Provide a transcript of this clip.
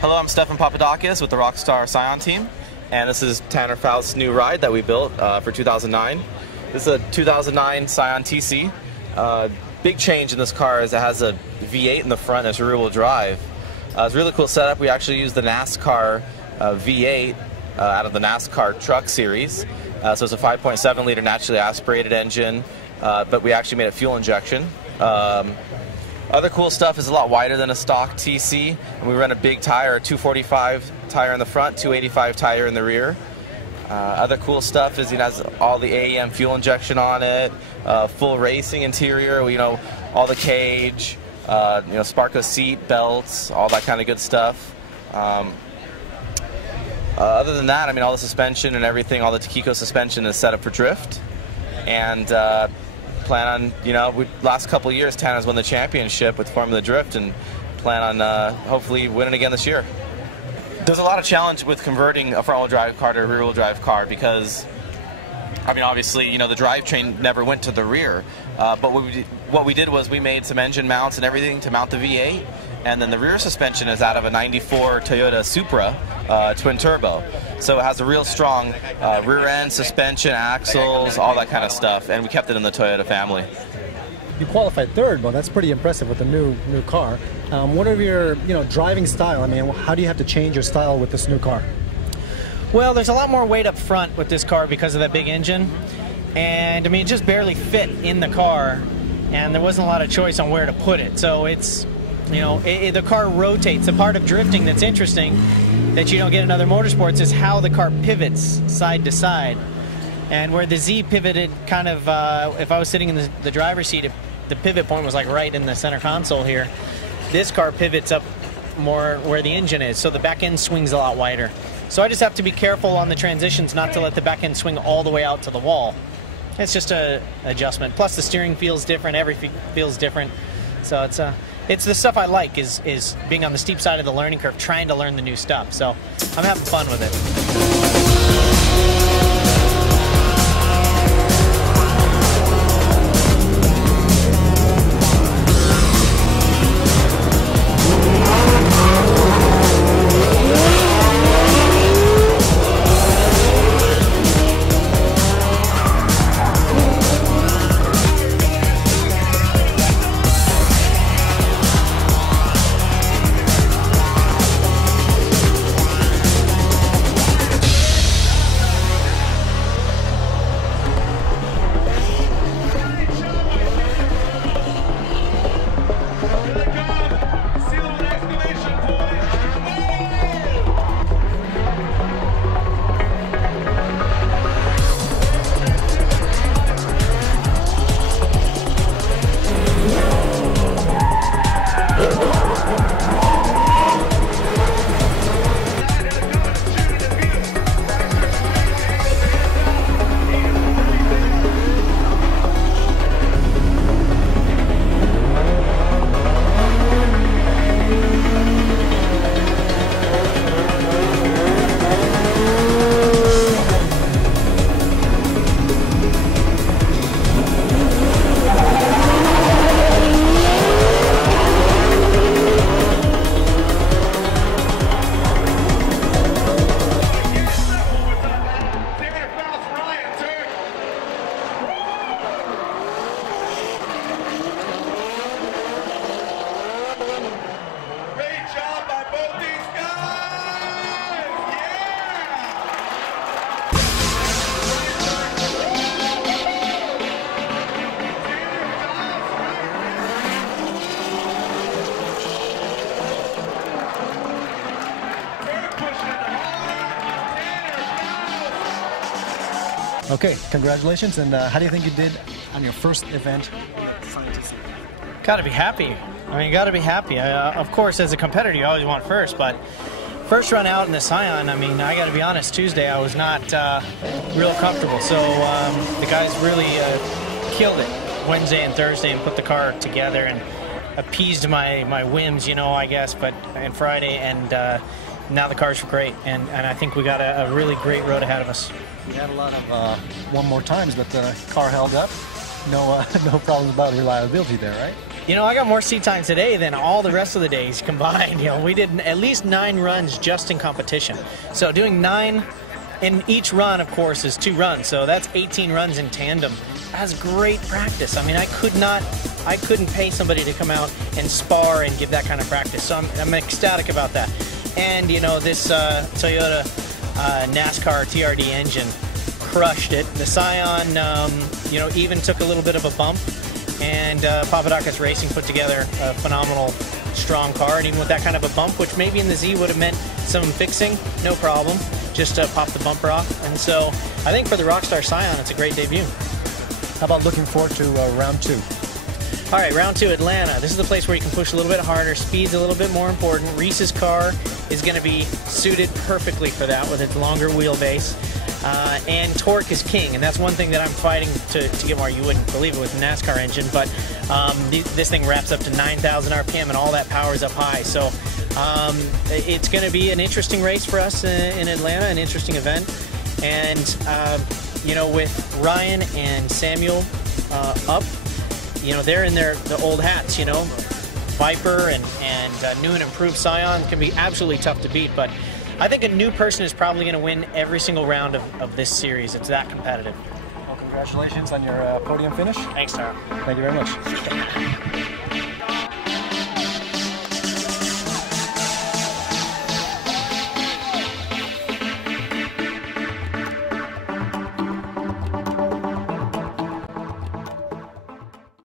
Hello, I'm Stefan Papadakis with the Rockstar Scion team, and this is Tanner Foust's new ride that we built for 2009. This is a 2009 Scion TC. Big change in this car is it has a V8 in the front and it's rear-wheel drive. It's a really cool setup. We actually use the NASCAR V8 out of the NASCAR truck series. So it's a 5.7 liter naturally aspirated engine, but we actually made a fuel injection. Other cool stuff is a lot wider than a stock TC, and we run a big tire, a 245 tire in the front, 285 tire in the rear. Other cool stuff is it has all the AEM fuel injection on it, full racing interior, all the cage, Sparco seat belts, all that kind of good stuff. Other than that, all the suspension and everything, all the Takiko suspension is set up for drift, and plan on, last couple of years, Tanner's won the championship with Formula Drift, and plan on hopefully winning again this year. There's a lot of challenge with converting a front-wheel drive car to a rear-wheel drive car because, obviously, the drivetrain never went to the rear. But what we did was we made some engine mounts and everything to mount the V8, and then the rear suspension is out of a '94 Toyota Supra twin turbo. So it has a real strong rear end, suspension, axles, all that kind of stuff, and we kept it in the Toyota family. You qualified third, but that's pretty impressive with the new car. What are your driving style? How do you have to change your style with this new car? Well, there's a lot more weight up front with this car because of that big engine, and it just barely fit in the car, and there wasn't a lot of choice on where to put it. So it's the car rotates. The part of drifting that's interesting that you don't get in other motorsports is how the car pivots side to side. And where the Z pivoted kind of, if I was sitting in the driver's seat, the pivot point was like right in the center console here. This car pivots up more where the engine is, so the back end swings a lot wider. So I just have to be careful on the transitions not to let the back end swing all the way out to the wall. It's just an adjustment. Plus the steering feels different, everything feels different. So it's the stuff I like is being on the steep side of the learning curve, trying to learn the new stuff. So I'm having fun with it. Okay, congratulations, and how do you think you did on your first event? Gotta be happy. Gotta be happy. Of course, as a competitor, you always want first, but first run out in the Scion, I gotta be honest, Tuesday I was not real comfortable, so the guys really killed it Wednesday and Thursday and put the car together and appeased my whims, I guess, and Friday, and now the cars were great, and I think we got a really great road ahead of us. We had a lot of one more times, but the car held up. No problems about reliability there, right? You know, I got more seat time today than all the rest of the days combined. You know, we did at least 9 runs just in competition. So doing 9 in each run, of course, is 2 runs. So that's 18 runs in tandem. That's great practice. I mean, I couldn't pay somebody to come out and spar and give that kind of practice. So I'm ecstatic about that. And, you know, this Toyota NASCAR TRD engine crushed it. The Scion, you know, even took a little bit of a bump. And Papadakis Racing put together a phenomenal, strong car. And even with that kind of a bump, which maybe in the Z would have meant some fixing, no problem. Just pop the bumper off. And so I think for the Rockstar Scion, it's a great debut. How about looking forward to round 2? All right, round 2, Atlanta. This is the place where you can push a little bit harder. Speed's a little bit more important. Reese's car is going to be suited perfectly for that with its longer wheelbase. And torque is king, and that's one thing that I'm fighting to get more. You wouldn't believe it with the NASCAR engine, but this thing wraps up to 9,000 RPM, and all that power is up high. So it's going to be an interesting race for us in Atlanta, an interesting event. And, you know, with Ryan and Samuel up, you know, they're in the old hats, you know. Viper and new and improved Scion can be absolutely tough to beat, but I think a new person is probably going to win every single round of this series. It's that competitive. Well, congratulations on your podium finish. Thanks, Taro. Thank you very much.